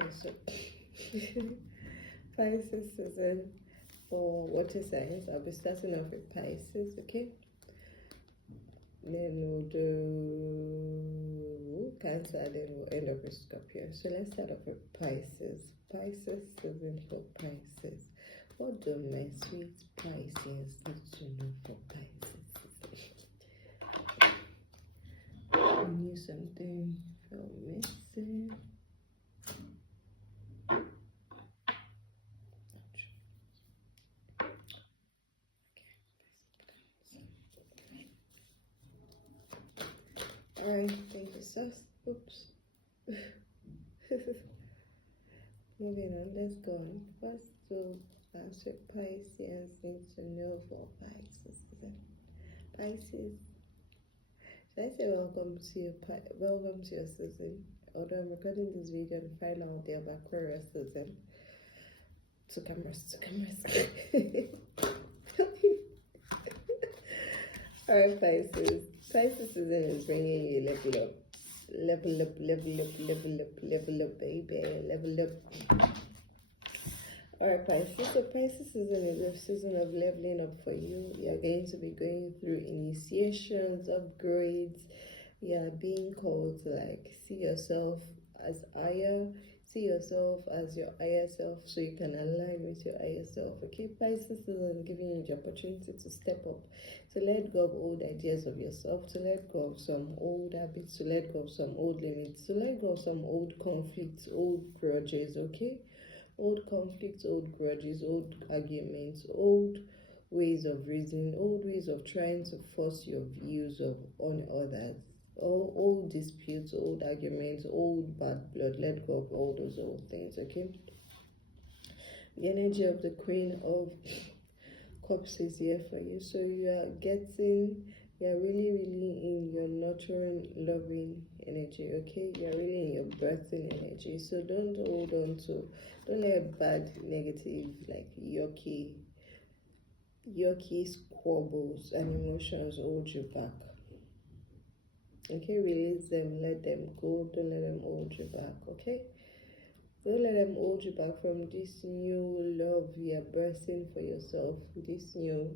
Okay, so Pisces season for water signs. I'll be starting off with Pisces, okay? Then we'll do Cancer, then we'll end up with Scorpio. So let's start off with Pisces. Pisces season for Pisces. What do my sweet Pisces need to know for Pisces? I knew something felt missing. Alright, thank you, sus. Oops. Moving on, let's go on. First, so answer Pisces need to know for Pisces. Pisces. Should I say welcome to your season? Although I'm recording this video and find out they're about Aquarius season. Two cameras. Alright, Pisces. Pisces season is bringing you level up. Level up, baby. Level up. Alright, Pisces. So Pisces season is a season of leveling up for you. You are going to be going through initiations, upgrades. You are being called to see yourself as higher. See yourself as your higher self, so you can align with your higher self. Okay, Pisces is giving you the opportunity to step up, to let go of old ideas of yourself, to let go of some old habits, to let go of some old limits, to let go of some old conflicts, old grudges. Okay, old conflicts, old grudges, old arguments, old ways of reasoning, old ways of trying to force your views on others. Old disputes, old arguments, old bad blood. Let go of all those old things, okay? The energy of the Queen of Cups is here for you. So you are really in your nurturing, loving energy, okay? You are really in your birthing energy. So don't don't let bad, negative, yucky squabbles and emotions hold you back. Okay, release them, let them go. Don't let them hold you back, okay? Don't let them hold you back from this new love you're birthing for yourself. This new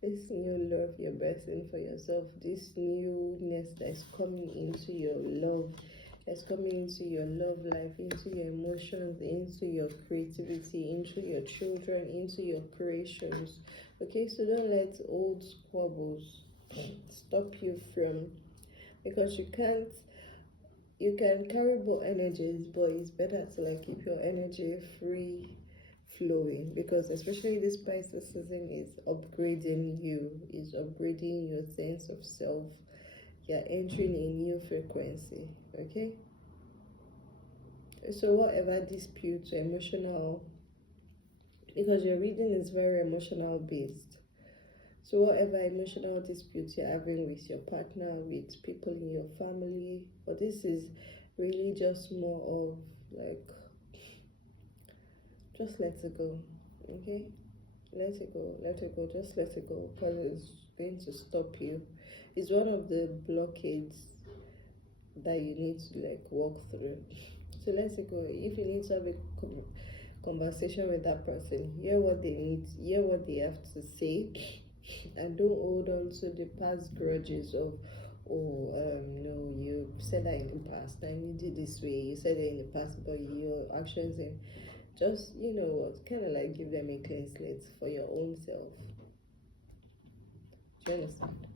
love you're birthing for yourself. This newness that's coming into your love. That's coming into your love life, into your emotions, into your creativity, into your children, into your creations. Okay, so don't let old squabbles stop you from, because you can carry both energies, but it's better to keep your energy free flowing, because especially this Pisces season is upgrading your sense of self. You're entering a new frequency, okay? So whatever disputes, emotional, because your reading is very emotional based. So whatever emotional disputes you're having with your partner, with people in your family, but this is really just more of just let it go, okay? Let it go, just let it go, because it's going to stop you. It's one of the blockades that you need to walk through. So let it go. If you need to have a conversation with that person, hear what they need, hear what they have to say, and don't hold on to the past grudges of, no, you said that in the past and you did this way, you said it in the past, but your actions and just, kind of give them a clean slate for your own self. Do you understand?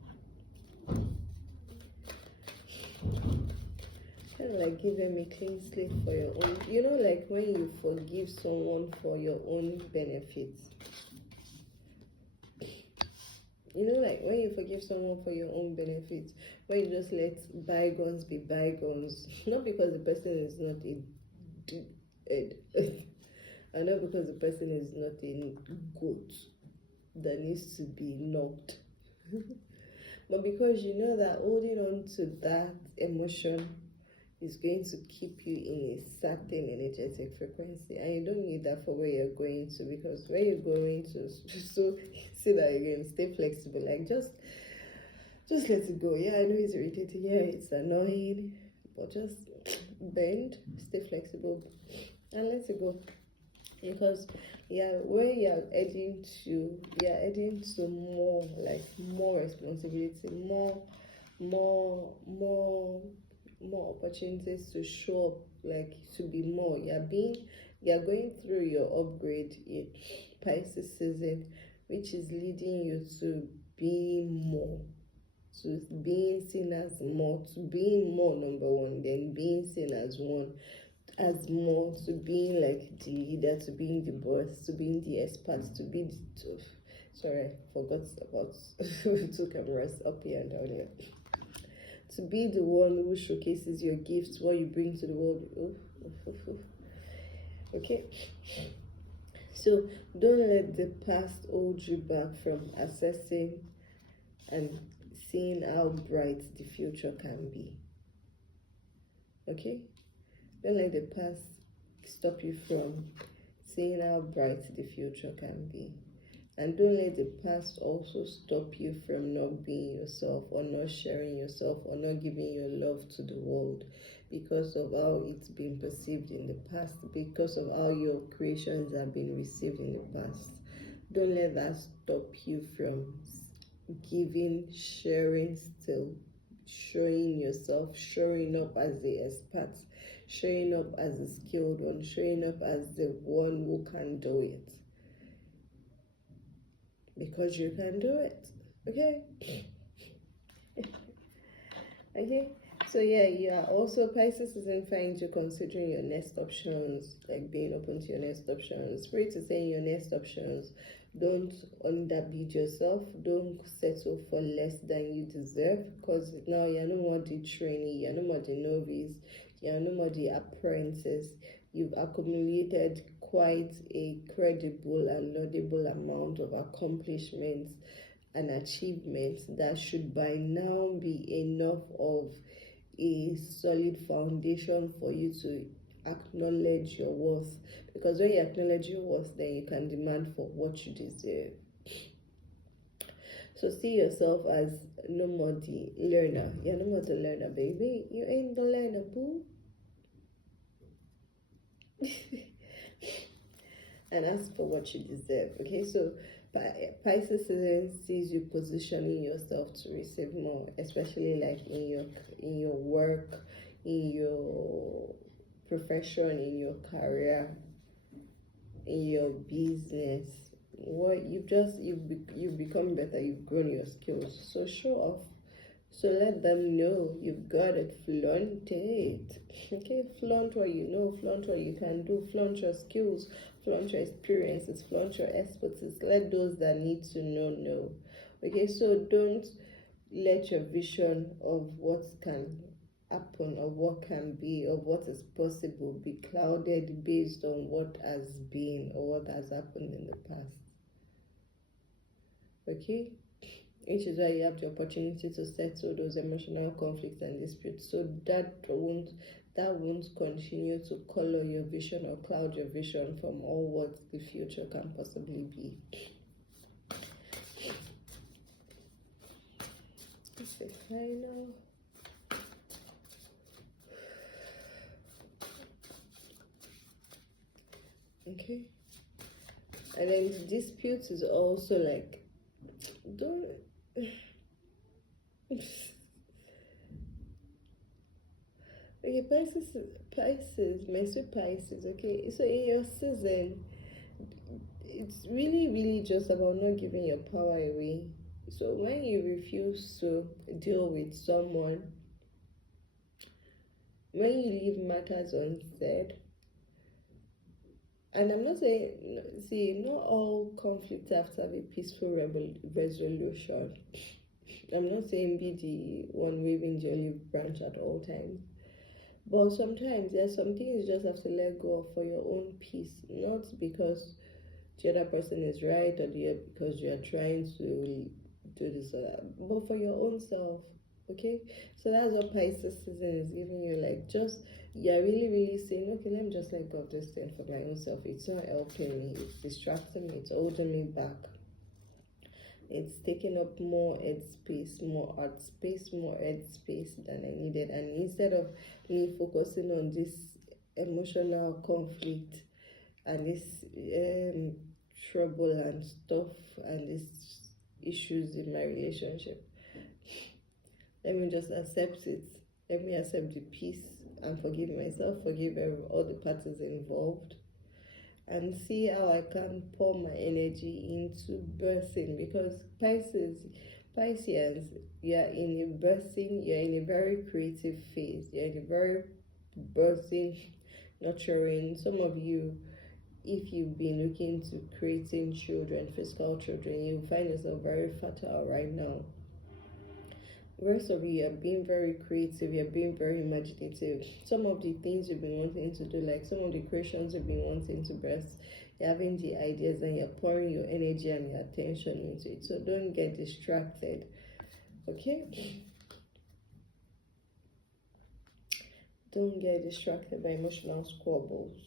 Kind of give them a clean slate for your own, when you forgive someone for your own benefits. When you forgive someone for your own benefits, when you just let bygones be bygones, not because the person is not and not because the person is not a goat that needs to be knocked, but because you know that holding on to that emotion is going to keep you in a certain energetic frequency, and you don't need that for where you're going to, because where you're going to, so see that again, stay flexible, just let it go. Yeah, I know it's irritating, yeah, it's annoying, but just bend, stay flexible, and let it go. Because where you're heading to more, like more responsibility, more more opportunities to show up, like to be more. You're going through your upgrade in Pisces season, which is leading you to being more, to being seen as more, to being more, number one, then being seen as one, as more, to being like the leader, to being the boss, to being the expert, to be the sorry, I forgot about two cameras up here and down here. To be the one who showcases your gifts, what you bring to the world. Okay, so don't let the past hold you back from assessing and seeing how bright the future can be. Okay, don't let the past stop you from seeing how bright the future can be. And don't let the past also stop you from not being yourself, or not sharing yourself, or not giving your love to the world because of how it's been perceived in the past, because of how your creations have been received in the past. Don't let that stop you from giving, sharing still, showing yourself, showing up as the expert, showing up as the skilled one, showing up as the one who can do it. Because you can do it. Okay? Okay? So you are also, Pisces isn't fine to considering your next options, like being open to your next options. Spirit is saying your next options. Don't underbid yourself. Don't settle for less than you deserve, because now you're no more the trainee, you're no more the novice, you're no more the apprentice. You've accumulated quite a credible and laudable amount of accomplishments and achievements that should by now be enough of a solid foundation for you to acknowledge your worth. Because when you acknowledge your worth, then you can demand for what you deserve. So see yourself as no more the learner. You're no more the learner, baby. You ain't the learner, boo. And ask for what you deserve. Okay, so Pisces sees you positioning yourself to receive more, especially like in your work, in your profession, in your career, in your business. What you've become better, you've grown your skills. So show off. So let them know you've got it. Flaunt it. Okay, flaunt what you know, flaunt what you can do, flaunt your skills, flaunt your experiences, flaunt your expertise. Let those that need to know. Okay, so don't let your vision of what can happen, or what can be, or what is possible be clouded based on what has been or what has happened in the past. Okay, which is why you have the opportunity to settle those emotional conflicts and disputes, so that won't continue to color your vision or cloud your vision from all what the future can possibly be. It's the final. Okay, and then the dispute is also like, don't okay, Pisces, okay, so in your season, it's really just about not giving your power away. So when you refuse to deal with someone, when you leave matters unsaid, and I'm not saying, see, not all conflicts have to have a peaceful resolution. I'm not saying be the one waving the olive branch at all times. But sometimes there's some things you just have to let go of for your own peace. Not because the other person is right, or because you are trying to do this or that, but for your own self. Okay? So that's what Pisces season is giving you. Like, just, you're really saying, okay, let me just let go of this thing for my own self. It's not helping me, it's distracting me, it's holding me back. It's taking up more head space, more art space, more head space than I needed. And instead of me focusing on this emotional conflict and this trouble and stuff and these issues in my relationship, let me just accept it. Let me accept the peace and forgive myself, forgive all the parties involved, and see how I can pour my energy into birthing. Because Pisceans, you're in a birthing, you're in a very creative phase, you're in a very birthing, nurturing. Some of you, if you've been looking to creating children, physical children, you find yourself very fertile right now. The rest of you are being very creative, you're being very imaginative. Some of the things you've been wanting to do, like some of the creations you've been wanting to birth, you're having the ideas and you're pouring your energy and your attention into it. So don't get distracted, okay? Don't get distracted by emotional squabbles.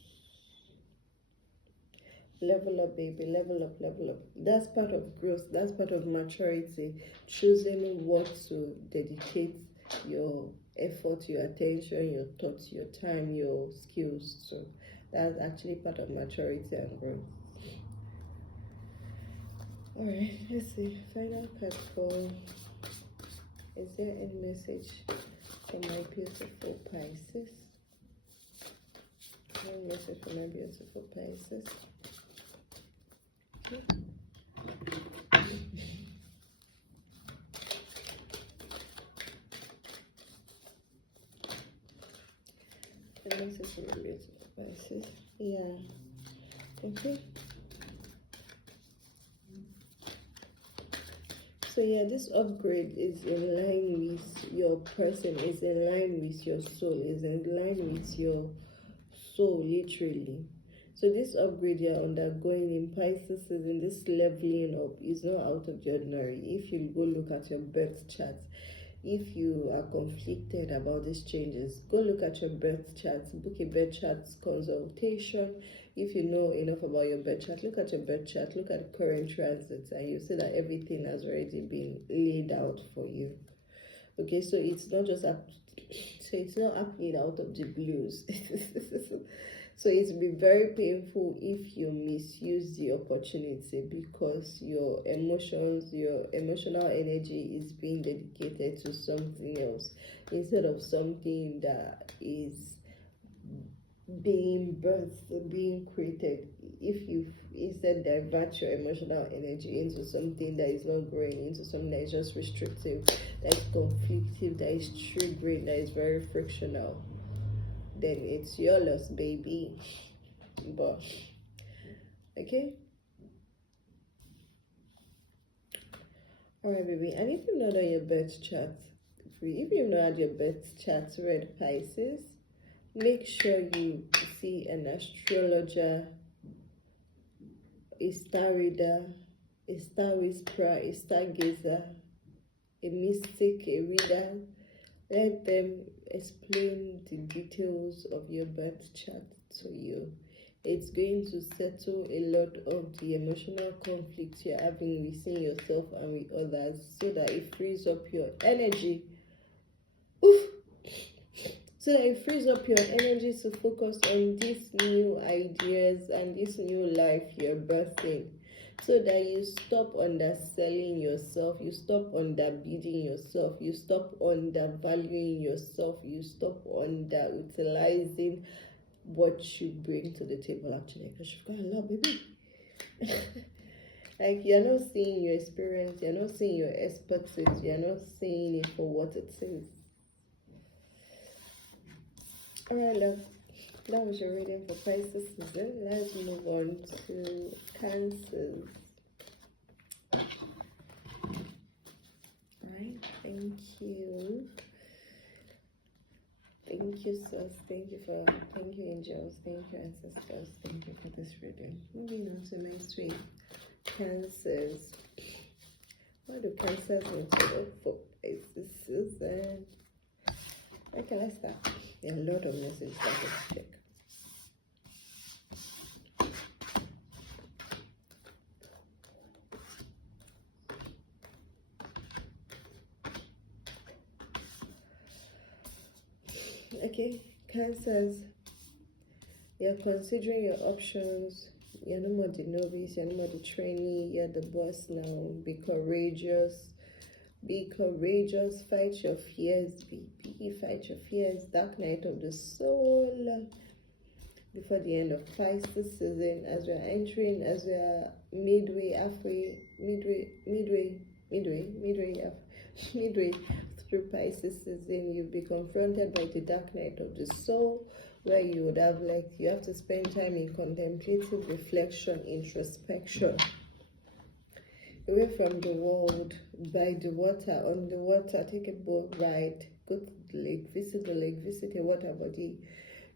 Level up, baby, level up, level up. That's part of growth, that's part of maturity. Choosing what to dedicate your effort, your attention, your thoughts, your time, your skills to. That's actually part of maturity and growth. Alright, let's see. Final card for, is there any message for my beautiful Pisces? Any message for my beautiful Pisces? The message for my beautiful Pisces. Yeah. Okay. So yeah, this upgrade is in line with your person, is in line with your soul, is in line with your soul, literally. So this upgrade you're undergoing in Pisces season, this leveling up, is not out of the ordinary. If you go look at your birth chart, if you are conflicted about these changes, go look at your birth chart, book a birth chart consultation. If you know enough about your birth chart, look at your birth chart, look at current transits, and you see that everything has already been laid out for you. Okay, so it's not just it's not happening out of the blues. So it will be very painful if you misuse the opportunity, because your emotions, your emotional energy is being dedicated to something else instead of something that is being birthed, being created. If you instead divert your emotional energy into something that is not growing, into something that is just restrictive, that is conflictive, that is triggering, that is very frictional, then it's your loss, baby. But okay, all right, baby. And if you've not done your birth chart, if you've not had your birth chart read, Pisces, make sure you see an astrologer, a star reader, a star whisperer, a stargazer, a mystic, a reader. Let them explain the details of your birth chart to you. It's going to settle a lot of the emotional conflicts you're having within yourself and with others, so that it frees up your energy. So that it frees up your energy to focus on these new ideas and this new life you're birthing. So that you stop underselling yourself, you stop underbidding yourself, you stop undervaluing yourself, you stop underutilizing what you bring to the table, actually, because you've got a lot, baby. Like, you're not seeing your experience, you're not seeing your expertise, you're not seeing it for what it is. Alright, love. That was your reading for Pisces season. Let's move on to Cancer. Alright, thank you. Thank you, sis. Thank you, angels. Thank you, ancestors. Thank you for this reading. Moving on to next week. Cancers. What do Cancers need to look for Pisces season? Okay, let's start. There are a lot of messages that I check. Okay, Cancers, you're considering your options. You're no more the novice, you're no more the trainee, you're the boss now. Be courageous. Be courageous. Fight your fears, baby. Fight your fears. Dark night of the soul. Before the end of Pisces season, as we are entering, as we are midway, midway through Pisces season, you'll be confronted by the dark night of the soul, where you would have you have to spend time in contemplative reflection, introspection, away from the world, by the water, on the water, take a boat ride, go to the lake, visit a water body.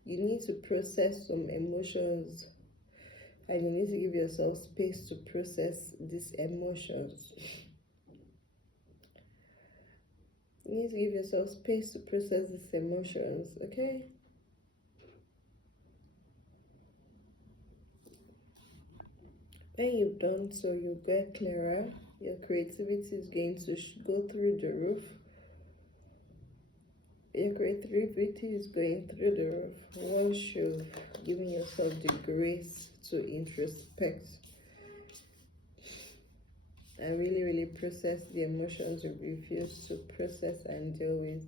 You need to process some emotions, and you need to give yourself space to process these emotions. You need to give yourself space to process these emotions, okay? When you've done so, you get clearer. Your creativity is going to go through the roof. Your creativity is going through the roof once you've given yourself the grace to introspect and really process the emotions you refuse to process and deal with.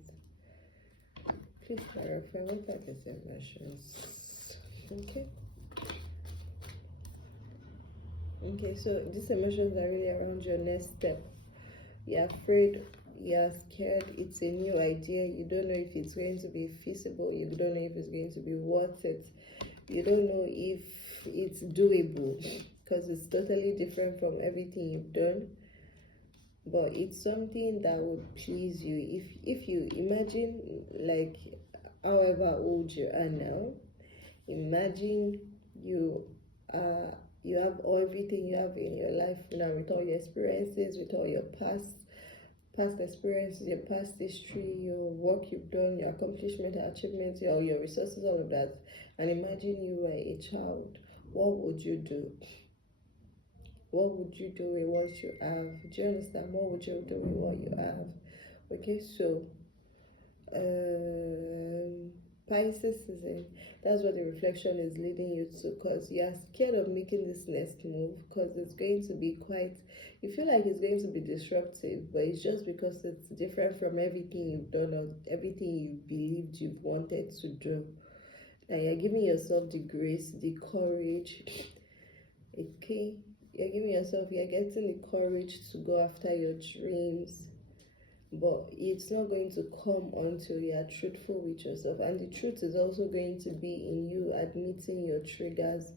Please clarify, what are these emotions? Okay, so these emotions are really around your next step. You're afraid, you're scared, it's a new idea, you don't know if it's going to be feasible, you don't know if it's going to be worth it, you don't know if it's doable, because it's totally different from everything you've done, but it's something that would please you. If you imagine, however old you are now, imagine you have everything you have in your life now, with all your experiences, with all your past experiences, your past history, your work you've done, your accomplishment, your achievements, your resources, all of that. And imagine you were a child. What would you do? What would you do with what you have? Do you understand? What would you do with what you have? Okay, so Pisces season, that's what the reflection is leading you to, because you are scared of making this next move, because it's going to be you feel like it's going to be disruptive, but it's just because it's different from everything you've done or everything you believed you've wanted to do. And you're giving yourself the grace, the courage, okay? You're getting the courage to go after your dreams, but it's not going to come until you are truthful with yourself. And the truth is also going to be in you admitting your triggers,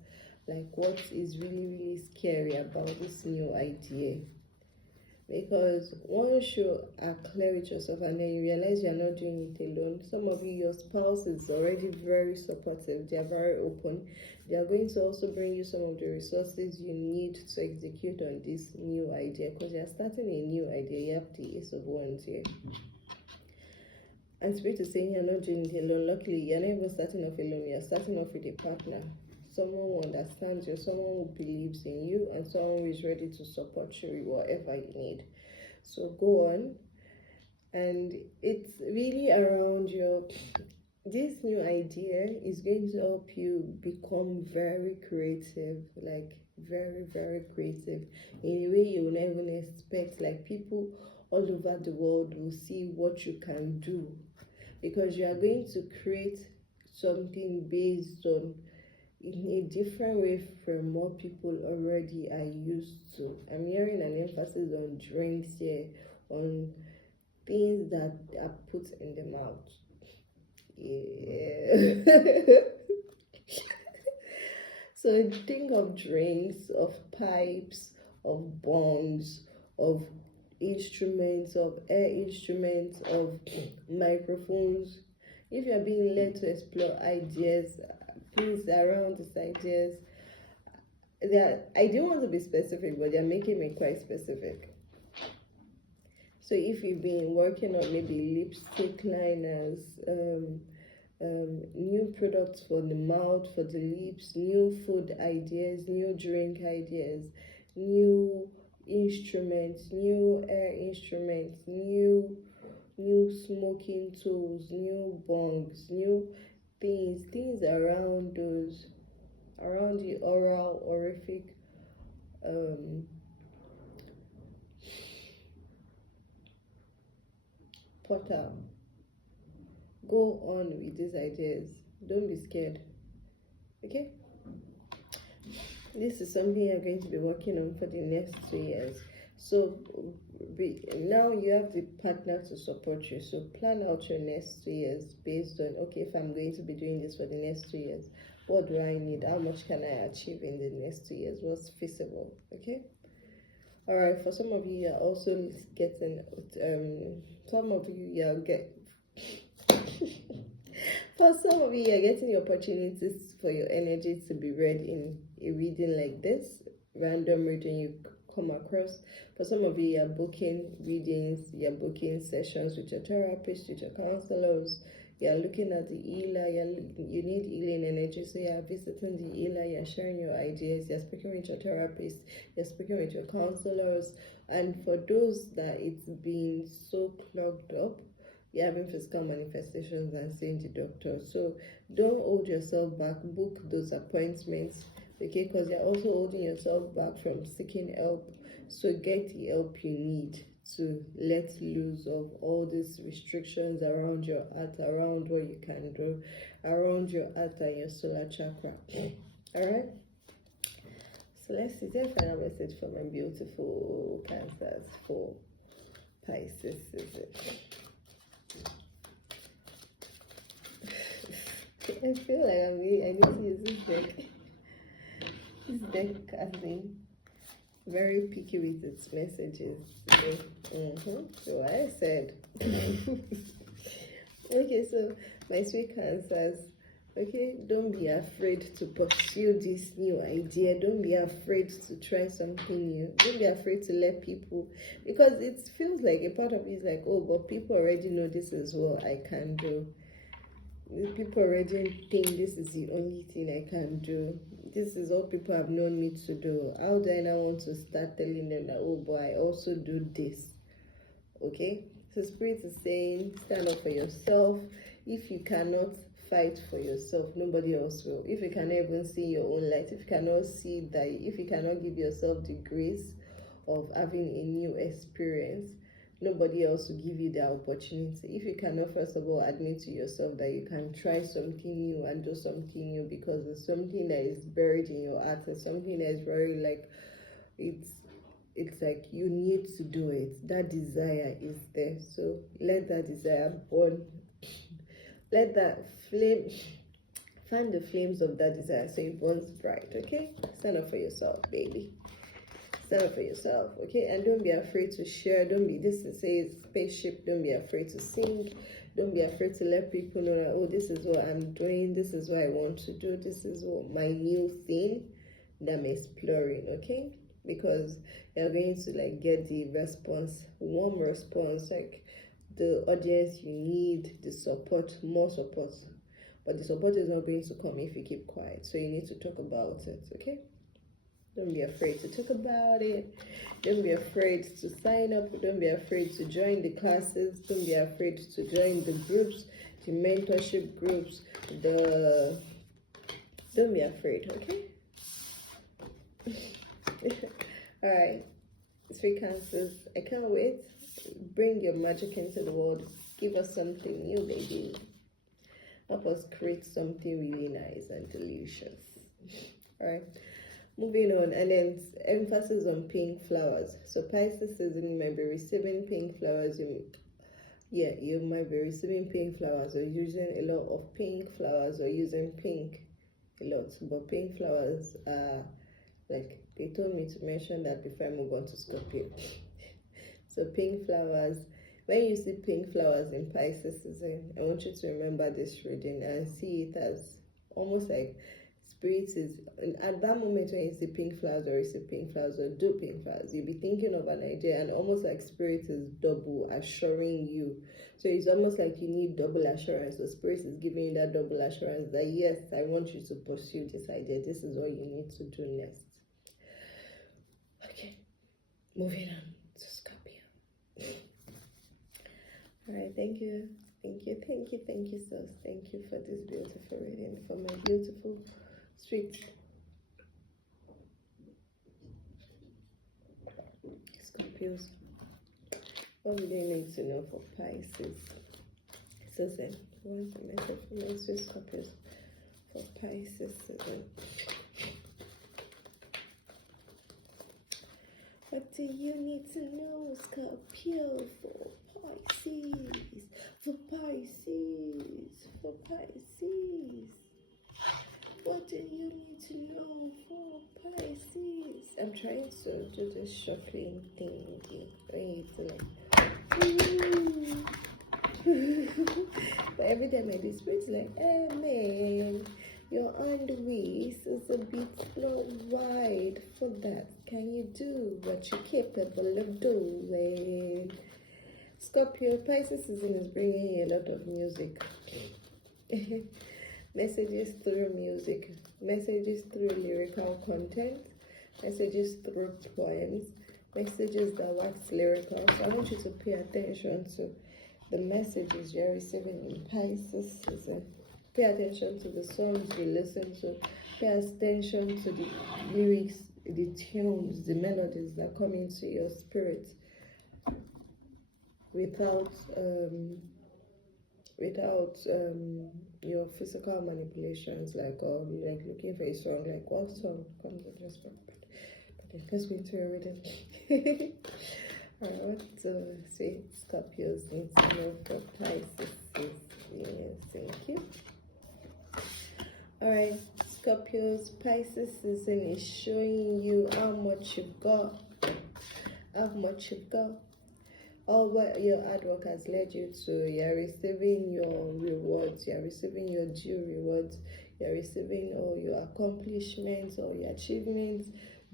like what is really scary about this new idea. Because once you are clear with yourself and then you realize you're not doing it alone, some of you, your spouse is already very supportive, they are very open, they are going to also bring you some of the resources you need to execute on this new idea, because you're starting a new idea. You have the Ace of Wands here, and Spirit is saying you're not doing it alone. Luckily, you're not even starting off alone, you're starting off with a partner, someone who understands you, someone who believes in you, and someone who is ready to support you with whatever you need. So go on, and it's really around this new idea is going to help you become very creative, like very creative, in a way you will never even expect. Like, people all over the world will see what you can do, because you are going to create something based on in a different way from what people already are used to. I'm hearing an emphasis on drinks here, on things that are put in the mouth. Yeah. So think of drinks, of pipes, of bongs, of instruments, of air instruments, of microphones. If you're being led to explore ideas, please, around these ideas, I don't want to be specific, but they're making me quite specific. So if you've been working on maybe lipstick liners, new products for the mouth, for the lips, new food ideas, new drink ideas, new instruments, new air instruments, new new smoking tools, new bongs, new things around the oral, horrific portal. Go on with these ideas. Don't be scared. Okay? This is something you're going to be working on for the next 2 years. So now you have the partner to support you. So plan out your next 2 years based on, okay, if I'm going to be doing this for the next 2 years, what do I need? How much can I achieve in the next 2 years? What's feasible? Okay? All right. For some of you, you're also getting some of you, for some of you, you're getting opportunities for your energy to be read in a reading like this, random reading you come across. For some of you, you're booking readings, you're booking sessions with your therapist, with your counselors. You're looking at the healer, you need healing energy, so you're visiting the healer, you're sharing your ideas, you're speaking with your therapist, you're speaking with your counselors. And for those that it's been so clogged up, you're having physical manifestations and seeing the doctor. So don't hold yourself back. Book those appointments, okay? Because you're also holding yourself back from seeking help. So get the help you need to let loose of all these restrictions around your heart, around what you can do, around your heart and your solar chakra. All right? So let's see. There's a final message for my beautiful Cancers for Pisces, is it? I feel like I need to use this deck. This deck has been very picky with its messages. Okay? So I said. Okay, so my sweet Cancers, okay, don't be afraid to pursue this new idea. Don't be afraid to try something new. Don't be afraid to let people, because it feels like a part of it is like, oh, but people already know this is what I can do. People already think this is the only thing I can do. This is all people have known me to do. How do I now want to start telling them that, oh boy, I also do this? Okay? So Spirit is saying, stand up for yourself. If you cannot fight for yourself, nobody else will. If you cannot even see your own light, if you cannot see that, if you cannot give yourself the grace of having a new experience, nobody else will give you the opportunity. If you cannot, first of all, admit to yourself that you can try something new and do something new, because it's something that is buried in your heart, it's something that is very like, it's like you need to do it. That desire is there. So let that desire burn. Let that flame, find the flames of that desire so it burns bright, okay? Stand up for yourself, baby. Stand up for yourself, okay? And don't be afraid to share. Don't be, this says spaceship, don't be afraid to sing. Don't be afraid to let people know that, oh, this is what I'm doing, this is what I want to do, this is what my new thing that I'm exploring, okay? Because you're going to like get the response, warm response, like the audience you need, the support, more support. But the support is not going to come if you keep quiet. So you need to talk about it, okay? Don't be afraid to talk about it. Don't be afraid to sign up. Don't be afraid to join the classes. Don't be afraid to join the groups, the mentorship groups, don't be afraid, okay? All right, sweet Cancers, I can't wait. Bring your magic into the world. Give us something new, baby. Help us create something really nice and delicious. All right, moving on, and then emphasis on pink flowers. So Pisces season, you might be receiving pink flowers. You might be receiving pink flowers, or using a lot of pink flowers, or using pink a lot. But pink flowers are like, they told me to mention that before I move on to Scorpio. So pink flowers, when you see pink flowers in Pisces season, I want you to remember this reading and see it as almost like Spirit is, at that moment when you see pink flowers, or you see pink flowers, or do pink flowers, you'll be thinking of an idea, and almost like Spirit is double assuring you. So it's almost like you need double assurance. So Spirit is giving you that double assurance that yes, I want you to pursue this idea. This is what you need to do next. Okay, moving on to Scorpio. All right, thank you. Thank you, thank you, thank you, sis. Thank you for this beautiful reading, for my beautiful sweet Scorpios. What do they need to know for Pisces? Susan, what's the message for my sweet Scorpios for Pisces, Susan? What do you need to know, Scorpio, for Pisces? For Pisces, for Pisces. What do you need to know for Pisces? I'm trying to do this shuffling thing with you. But every time I do, spirit's like, hey man, your underweeds is a bit not wide for that. Can you do what you're capable of doing? Scorpio, Pisces season is bringing you a lot of music. Messages through music, messages through lyrical content, messages through poems, messages that wax lyrical. So I want you to pay attention to the messages you're receiving in Pisces season. Pay attention to the songs you listen to. Pay attention to the lyrics, the tunes, the melodies that come into your spirit without your physical manipulations, like looking for a song, like what song comes with respect. But let's go into a reading. What sweet Scorpios need to know for Pisces? Yes, thank you. Alright, Scorpios, Pisces season is showing you how much you've got, all what your hard work has led you to. You're receiving your rewards, you're receiving your due rewards, you're receiving all your accomplishments, all your achievements,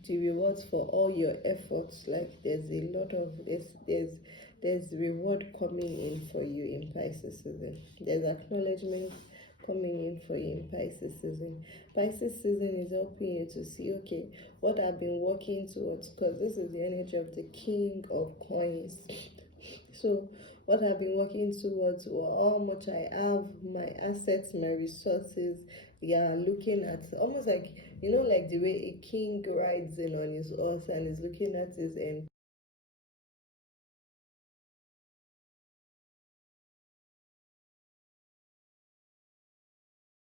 the rewards for all your efforts. Like there's a lot of there's reward coming in for you in Pisces season. There's acknowledgement coming in for you in Pisces season. Pisces season is helping you to see, okay, what I've been working towards, because this is the energy of the King of Coins. So what I've been working towards, or how much I have, my assets, my resources, looking at almost like, like the way a king rides in on his horse and is looking at his end.